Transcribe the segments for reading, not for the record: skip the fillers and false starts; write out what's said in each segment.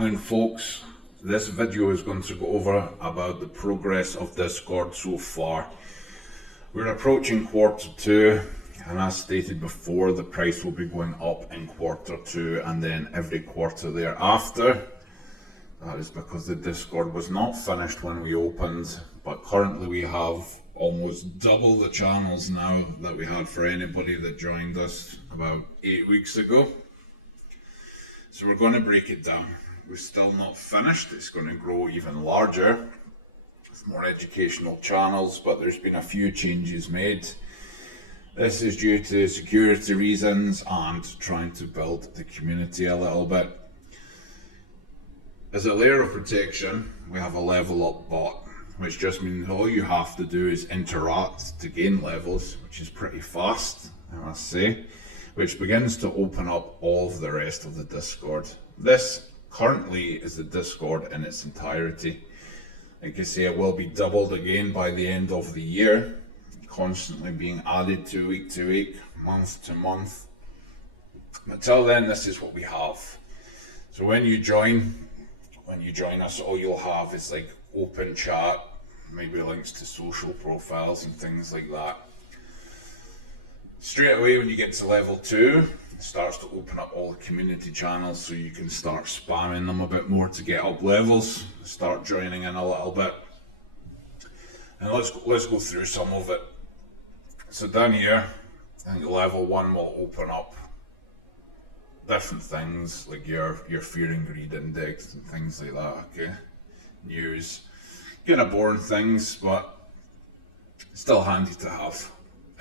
Morning folks, this video is going to go over about the progress of Discord so far. We're approaching Q2, and as stated before, the price will be going up in Q2 and then every quarter thereafter. That is because the Discord was not finished when we opened, but currently we have almost double the channels now that we had for anybody that joined us about 8 weeks ago. So we're going to break it down. We're still not finished. It's going to grow even larger with more educational channels, but there's been a few changes made. This is due to security reasons and trying to build the community a little bit. As a layer of protection, we have a level up bot, which just means all you have to do is interact to gain levels, which is pretty fast, I must say, which begins to open up all of the rest of the Discord. This currently is the Discord in its entirety. Like I say, it will be doubled again by the end of the year, constantly being added to week, month to month. Until then, this is what we have. So when you join us, all you'll have is like open chat, maybe links to social profiles and things like that. Straight away when you get to level 2, it starts to open up all the community channels, so you can start spamming them a bit more to get up levels, start joining in a little bit. And let's go through some of it. So down here, I think level 1 will open up different things like your fear and greed index and things like that, okay? News. Kind of boring things, but still handy to have.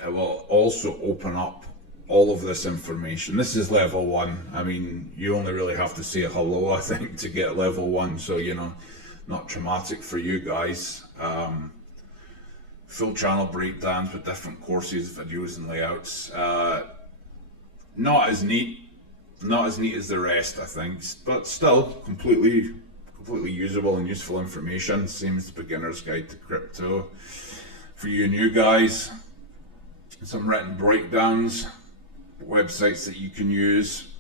It will also open up all of this information. This is level 1. I mean, you only really have to say hello, I think, to get level 1, so you know, not traumatic for you guys. Full channel breakdowns with different courses, videos and layouts. Not as neat as the rest, I think, but still completely usable and useful information. Same as the beginner's guide to crypto. For you new guys, some written breakdowns, websites that you can use.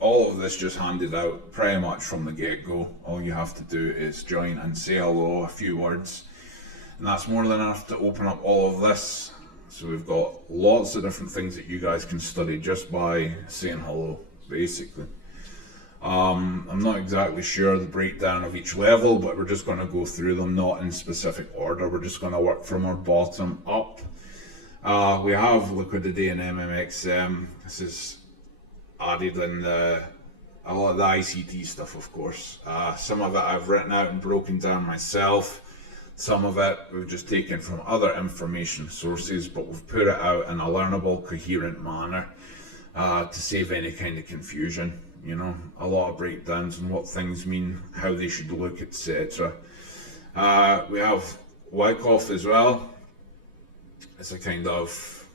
All of this just handed out pretty much from the get-go. All you have to do is join and say hello, a few words, and that's more than enough to open up all of this. So we've got lots of different things that you guys can study just by saying hello, basically. I'm not exactly sure the breakdown of each level, but we're just going to go through them, not in specific order. We're just going to work from our bottom up. We have liquidity in MMXM. This is added in a lot of the ICT stuff, of course. Some of it I've written out and broken down myself. Some of it we've just taken from other information sources, but we've put it out in a learnable, coherent manner to save any kind of confusion. You know, a lot of breakdowns on what things mean, how they should look, etc. We have Wyckoff as well. It's a kind of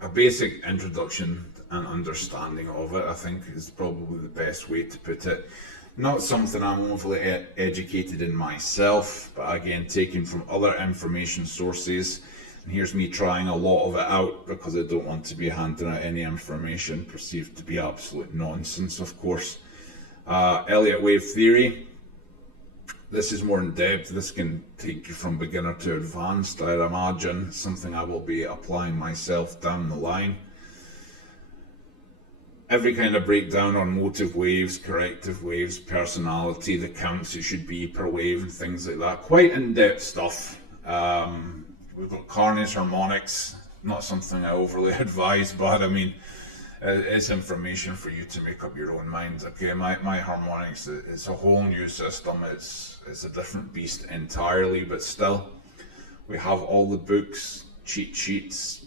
a basic introduction and understanding of it, I think, is probably the best way to put it. Not something I'm overly educated in myself, but again, taken from other information sources. And here's me trying a lot of it out because I don't want to be handing out any information perceived to be absolute nonsense, of course. Elliott wave theory. This is more in depth. This can take you from beginner to advanced, I'd imagine. Something I will be applying myself down the line. Every kind of breakdown on motive waves, corrective waves, personality, the counts it should be per wave and things like that. Quite in-depth stuff. We've got Carney's Harmonics. Not something I overly advise, but I mean, it's information for you to make up your own mind. Okay, my Harmonics, it's a whole new system. It's a different beast entirely, but still, we have all the books, cheat sheets,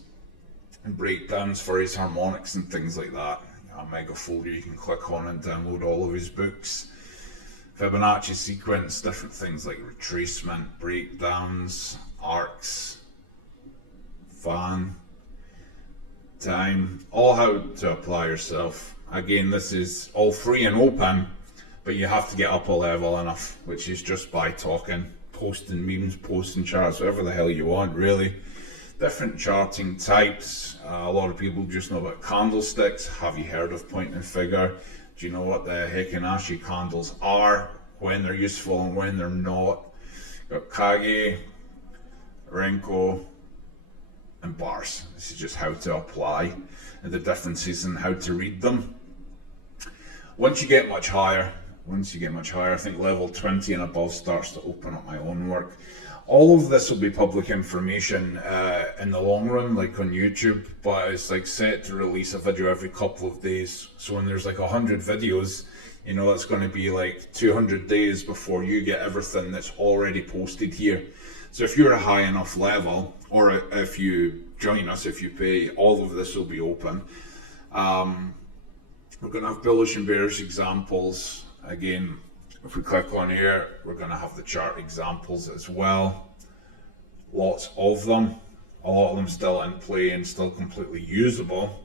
and breakdowns for his harmonics and things like that. A mega folder you can click on and download all of his books. Fibonacci sequence, different things like retracement, breakdowns, arcs, fan, time, all how to apply yourself. Again, this is all free and open, but you have to get up a level enough, which is just by talking, posting memes, posting charts, whatever the hell you want, really. Different charting types. A lot of people just know about candlesticks. Have you heard of point and figure? Do you know what the Heikin-Ashi candles are, when they're useful and when they're not? You've got Kage, Renko, and bars. This is just how to apply and the differences in how to read them. Once you get much higher, I think level 20 and above starts to open up my own work. All of this will be public information in the long run, like on YouTube, but it's like set to release a video every couple of days. So when there's like 100 videos, you know, it's going to be like 200 days before you get everything that's already posted here. So if you're a high enough level, or if you join us, if you pay, all of this will be open. We're going to have bullish and bearish examples. Again, if we click on here, we're going to have the chart examples as well. Lots of them. A lot of them still in play and still completely usable.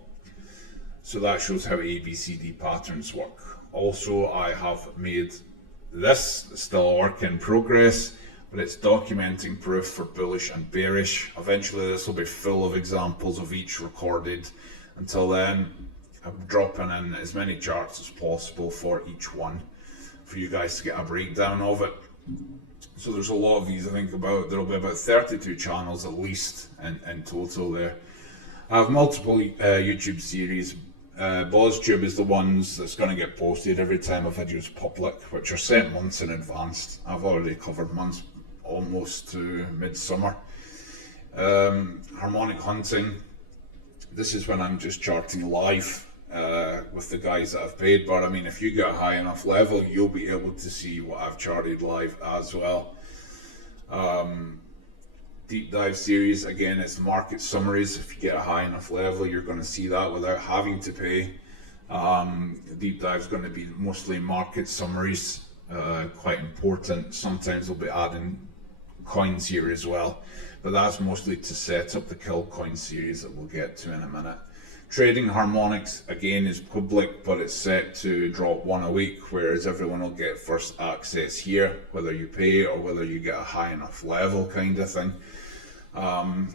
So that shows how ABCD patterns work. Also, I have made this, still a work in progress, but it's documenting proof for bullish and bearish. Eventually this will be full of examples of each recorded. Until then, I'm dropping in as many charts as possible for each one, for you guys to get a breakdown of it. So there's a lot of these. I think there'll be about 32 channels at least in total there. I have multiple YouTube series. BozTube is the ones that's going to get posted every time a video is public, which are set months in advance. I've already covered months almost to midsummer. Harmonic hunting. This is when I'm just charting live with the guys that I've paid, but I mean, if you get a high enough level, you'll be able to see what I've charted live as well. Deep dive series, again, it's market summaries. If you get a high enough level, you're going to see that without having to pay. Deep dive is going to be mostly market summaries, quite important. Sometimes we'll be adding coins here as well, but that's mostly to set up the kill coin series that we'll get to in a minute. Trading harmonics, again, is public, but it's set to drop one a week, whereas everyone will get first access here, whether you pay or whether you get a high enough level kind of thing.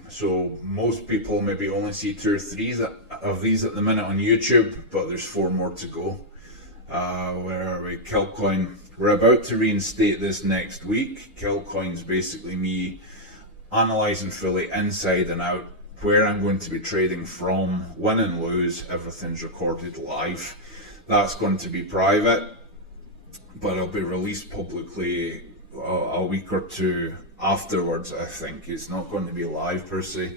So most people maybe only see 2 or 3 of these at the minute on YouTube, but there's 4 more to go. Where are we? Killcoin. We're about to reinstate this next week. Killcoin's basically me analysing fully inside and out where I'm going to be trading from, win and lose. Everything's recorded live. That's going to be private, but it'll be released publicly a week or 2 afterwards. I think it's not going to be live per se,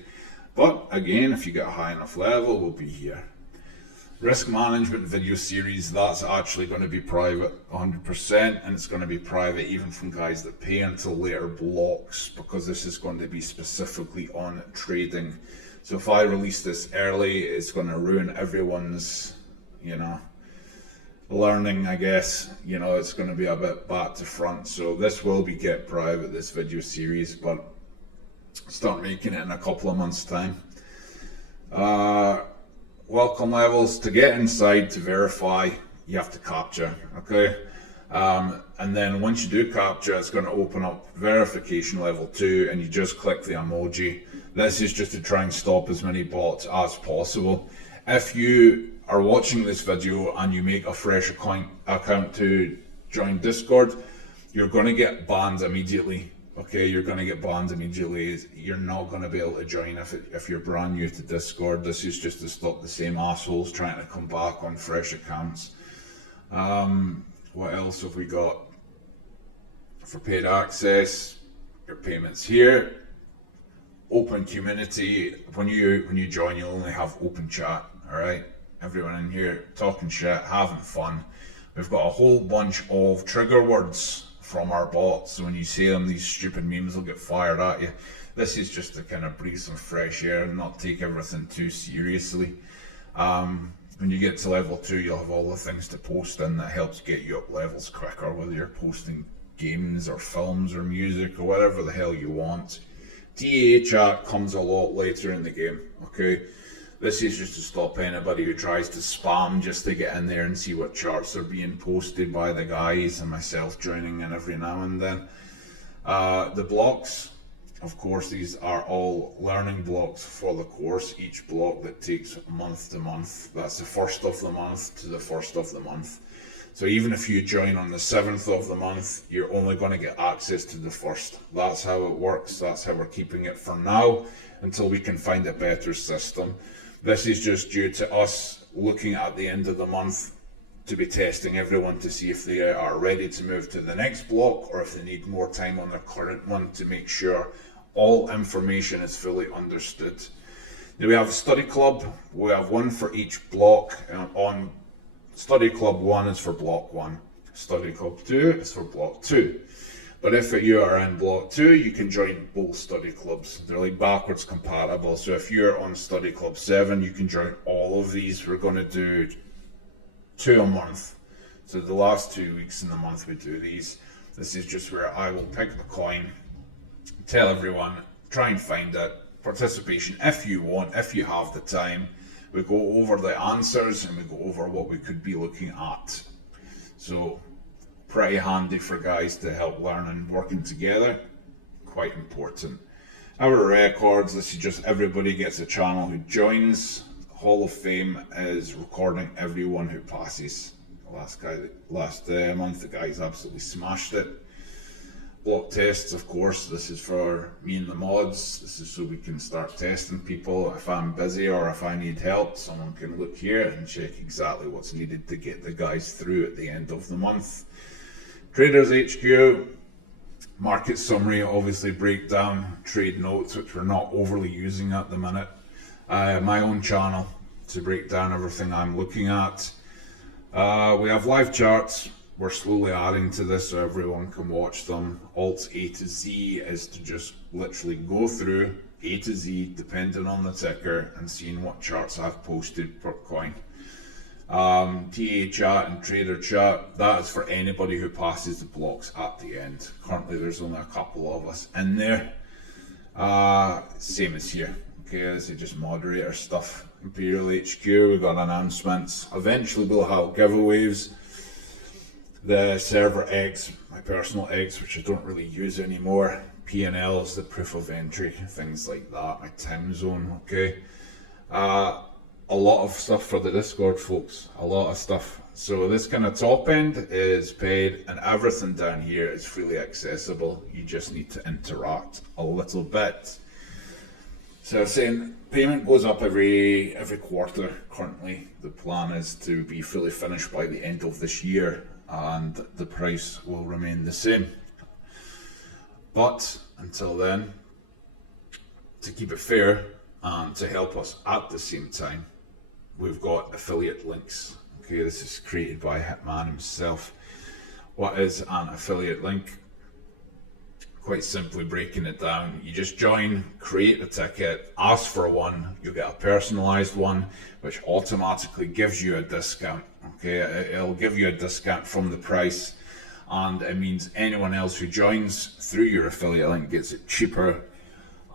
but again, if you get a high enough level, we'll be here. Risk management video series, that's actually going to be private 100%, and it's going to be private even from guys that pay until later blocks, because this is going to be specifically on trading. So if I release this early, it's going to ruin everyone's, you know, learning, I guess. You know, it's going to be a bit back to front. So this will be get private, this video series, but start making it in a couple of months' time. Welcome levels. To get inside, to verify, you have to capture, okay? And then once you do capture, it's going to open up verification level 2, and you just click the emoji. This is just to try and stop as many bots as possible. If you are watching this video and you make a fresh account to join Discord, you're going to get banned immediately. Okay, you're going to get banned immediately. You're not going to be able to join if you're brand new to Discord. This is just to stop the same assholes trying to come back on fresh accounts. What else have we got? For paid access, your payments here. Open community. When you join, you'll only have open chat. All right, everyone in here talking shit, having fun. We've got a whole bunch of trigger words from our bots, so when you say them, these stupid memes will get fired at you. This is just to kind of breathe some fresh air and not take everything too seriously. When you get to level 2, you'll have all the things to post in that helps get you up levels quicker, whether you're posting games or films or music or whatever the hell you want. TA chat comes a lot later in the game, okay? This is just to stop anybody who tries to spam just to get in there and see what charts are being posted by the guys, and myself joining in every now and then. The blocks, Of course, these are all learning blocks for the course. Each block that takes month to month. That's the first of the month to the first of the month. So even if you join on the 7th of the month, you're only going to get access to the first. That's how it works. That's how we're keeping it for now until we can find a better system. This is just due to us looking at the end of the month to be testing everyone to see if they are ready to move to the next block or if they need more time on their current one to make sure all information is fully understood. Now we have a study club. We have one for each block. On study club 1 is for block 1. Study club 2 is for block 2. But if you are in block 2, you can join both study clubs. They're like backwards compatible. So if you're on study club 7, you can join all of these. We're going to do 2 a month. So the last 2 weeks in the month we do these. This is just where I will pick the coin, tell everyone, try and find it. Participation if you want, if you have the time. We go over the answers and we go over what we could be looking at. So pretty handy for guys to help learn and working together. Quite important. Our records, this is just everybody gets a channel who joins. Hall of Fame is recording everyone who passes. Last month the guys absolutely smashed it. Block tests, of course, this is for me and the mods. This is so we can start testing people. If I'm busy or if I need help, someone can look here and check exactly what's needed to get the guys through at the end of the month. Traders HQ, market summary, obviously breakdown, trade notes, which we're not overly using at the minute. My own channel to break down everything I'm looking at. We have live charts. We're slowly adding to this so everyone can watch them. Alt A to Z is to just literally go through A to Z depending on the ticker and seeing what charts I've posted per coin. TA chat and trader chat, that is for anybody who passes the blocks at the end. Currently there's only a couple of us in there. Same as here. Okay, this is just moderator stuff. Imperial HQ, we've got announcements. Eventually we'll have giveaways. The server eggs, my personal eggs, which I don't really use anymore. P&Ls, the proof of entry, things like that. My time zone, okay. A lot of stuff for the Discord, folks. A lot of stuff. So this kind of top end is paid, and everything down here is freely accessible. You just need to interact a little bit. So I was saying payment goes up every quarter. Currently, the plan is to be fully finished by the end of this year, and the price will remain the same. But until then, to keep it fair and to help us at the same time, we've got affiliate links. Okay, this is created by Hitman himself. What is an affiliate link? Quite simply breaking it down, you just join, create a ticket, ask for one, you get a personalized one, which automatically gives you a discount. Okay, it'll give you a discount from the price, and it means anyone else who joins through your affiliate link gets it cheaper.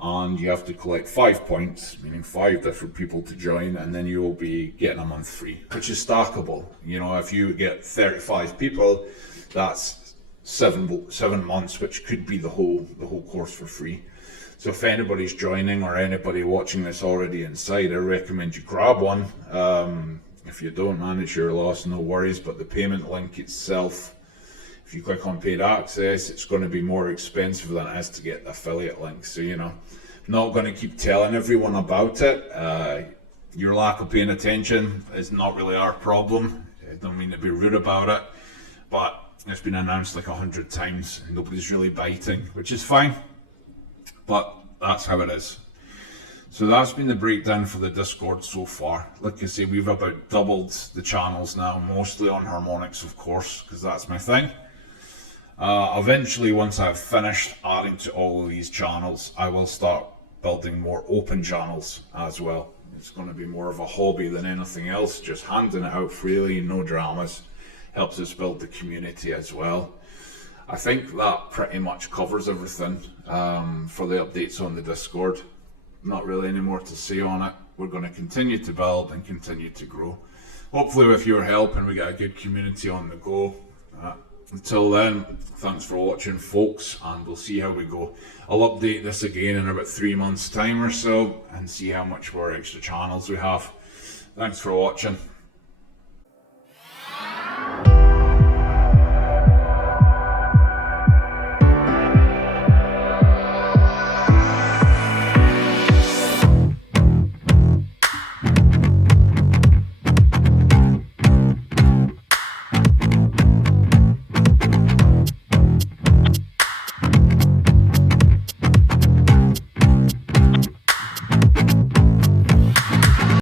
And you have to collect 5 points, meaning 5 different people to join, and then you will be getting a month free, which is stackable. You know, if you get 35 people, that's seven months, which could be the whole course for free. So if anybody's joining or anybody watching this already inside, I recommend you grab one. If you don't manage your loss, no worries, but the payment link itself, if you click on paid access, it's going to be more expensive than it is to get the affiliate link. So, you know, not going to keep telling everyone about it. Your lack of paying attention is not really our problem. I don't mean to be rude about it, but it's been announced like 100 times and nobody's really biting, which is fine, but that's how it is. So that's been the breakdown for the Discord so far. Like I say, we've about doubled the channels now, mostly on Harmonics, of course, because that's my thing. Eventually, once I've finished adding to all of these channels, I will start building more open channels as well. It's going to be more of a hobby than anything else, just handing it out freely, no dramas. Helps us build the community as well. I think that pretty much covers everything for the updates on the Discord. Not really any more to say on it. We're going to continue to build and continue to grow. Hopefully with your help, and we get a good community on the go. Until then, thanks for watching, folks, and we'll see how we go. I'll update this again in about 3 months' time or so and see how much more extra channels we have. Thanks for watching.